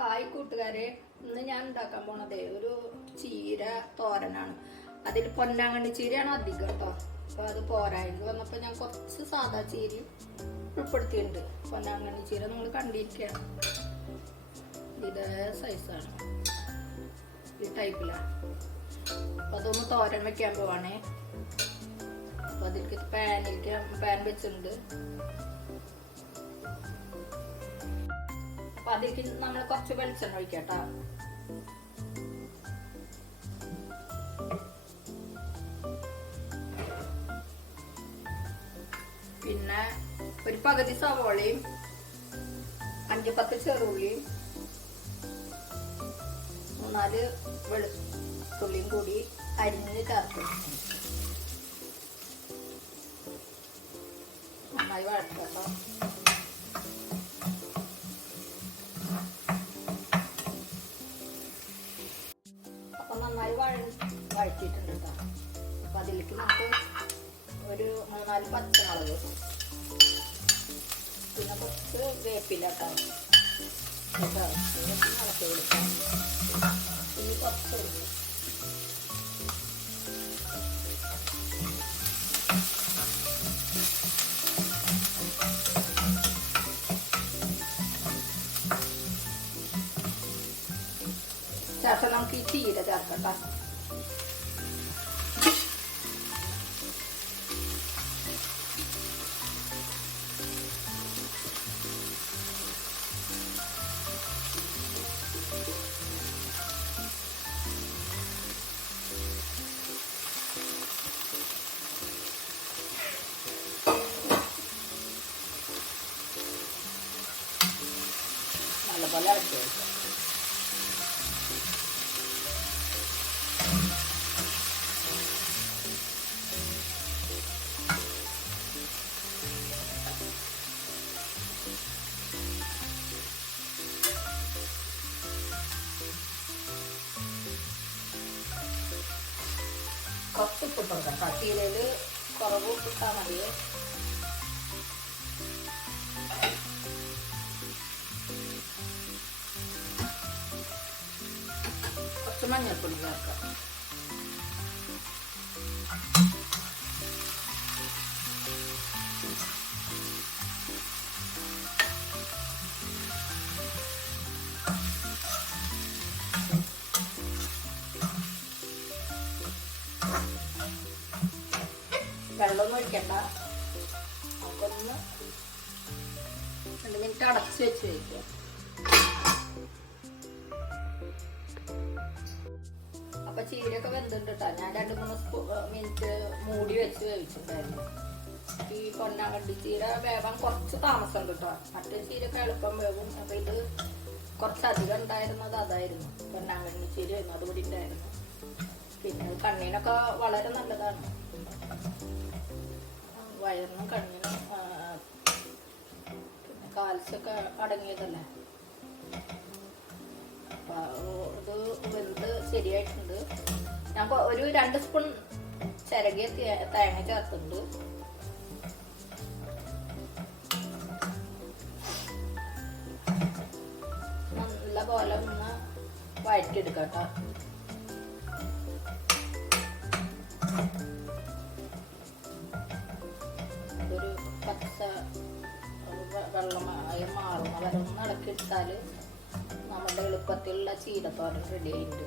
Hi കൂട്ടുകാരെ, ഇന്ന് ഞാൻ ഉണ്ടാക്കാൻ പോണതേ ഒരു ചീര തോരനാണ്. അതിൽ പൊന്നാങ്കണ്ണി ചീരയാണ് അധികം കേട്ടോ. അപ്പോൾ അത് പോരായെങ്കിൽ വന്നപ്പോൾ ഞാൻ കുറച്ച് സാധാ ചീരയും ഉൾപ്പെടുത്തിയിട്ടുണ്ട്. പൊന്നാങ്കണ്ണി ചീര നിങ്ങൾ കണ്ടിരിക്കുകയാണ്, ഇതേ സൈസാണ്, ഈ ടൈപ്പിലാണ്. അപ്പം അതൊന്ന് തോരൻ വെക്കാൻ പോവാണേ. അപ്പം അതിലേക്ക് പാൻ വെച്ചിട്ടുണ്ട്. അപ്പൊ അതിലേക്ക് നമ്മൾ കുറച്ച് വെളിച്ചെണ്ണ ഒഴിക്കട്ടോ. പിന്നെ ഒരു പകുതി സവോളയും 5-10 ചെറുള്ളിയും 3-4 വെളുത്തുള്ളിയും കൂടി അരിഞ്ഞ് ചേർത്ത് നന്നായി വഴക്കട്ടോ. നന്നായി വഴറ്റിയിട്ടുണ്ട് കേട്ടോ. അപ്പം അതിലേക്ക് നമുക്ക് ഒരു 3-4 പച്ചമുളക്, പിന്നെ കുറച്ച് വേപ്പില കേട്ടോ ഇളക്കി കൊടുക്കാം. ഇനി കുറച്ച് ശേഷം നമുക്ക് ഈ ചീര ചേർക്കട്ടോ. നല്ലപോലെ ഇളക്കി വെക്കാം. കുറച്ച് ഉപ്പിട്ട് കൊടുക്കാം. ചീരയിൽ കുറവ് ഉപ്പിട്ടാൽ മതി. കുറച്ച് മഞ്ഞൾപ്പൊടി ചേർക്കാം. വെള്ളമൊന്നും ഒഴിക്കണ്ട. നമുക്കൊന്ന് 2 മിനിറ്റ് അടച്ച് വെച്ച് വയ്ക്കുക. അപ്പൊ ചീരയൊക്കെ വെന്തിട്ടുണ്ട് കേട്ടോ. ഞാൻ 2-3 മിനിറ്റ് മൂടി വെച്ച് വേവിച്ചിട്ടുണ്ടായിരുന്നു. ഈ പൊന്നാങ്കണ്ണി ചീര വേവാൻ കുറച്ച് താമസം കിട്ടുക. മറ്റേ ചീരയൊക്കെ എളുപ്പം വേവും. അപ്പൊ ഇത് കുറച്ചധികം ഉണ്ടായിരുന്നത് അതായിരുന്നു, പൊന്നാങ്കണ്ണി ചീരയായിരുന്നു, അതുകൂടി ഉണ്ടായിരുന്നു. പിന്നെ കണ്ണിനൊക്കെ വളരെ നല്ലതാണ്, വയറിനും കണ്ണിനും പിന്നെ കാൽസ്യമൊക്കെ അടങ്ങിയതല്ലേ. അപ്പൊ ഇത് വെന്ത് ശരിയായിട്ടുണ്ട്. ഞാൻ ഒരു 2 സ്പൂൺ ചിരകിയ തേങ്ങ ചേർത്തിട്ടുണ്ട്. നല്ല പോലെ ഒന്ന് വഴറ്റിയെടുക്കട്ടോ. ഒരു പച്ച വെള്ളമായി മാറുന്ന വരെ ഒന്ന് ഇളക്കിയിട്ടാൽ നമ്മുടെ എളുപ്പത്തിലുള്ള ചീരത്തോരൻ റെഡി ആയിട്ടുണ്ട്.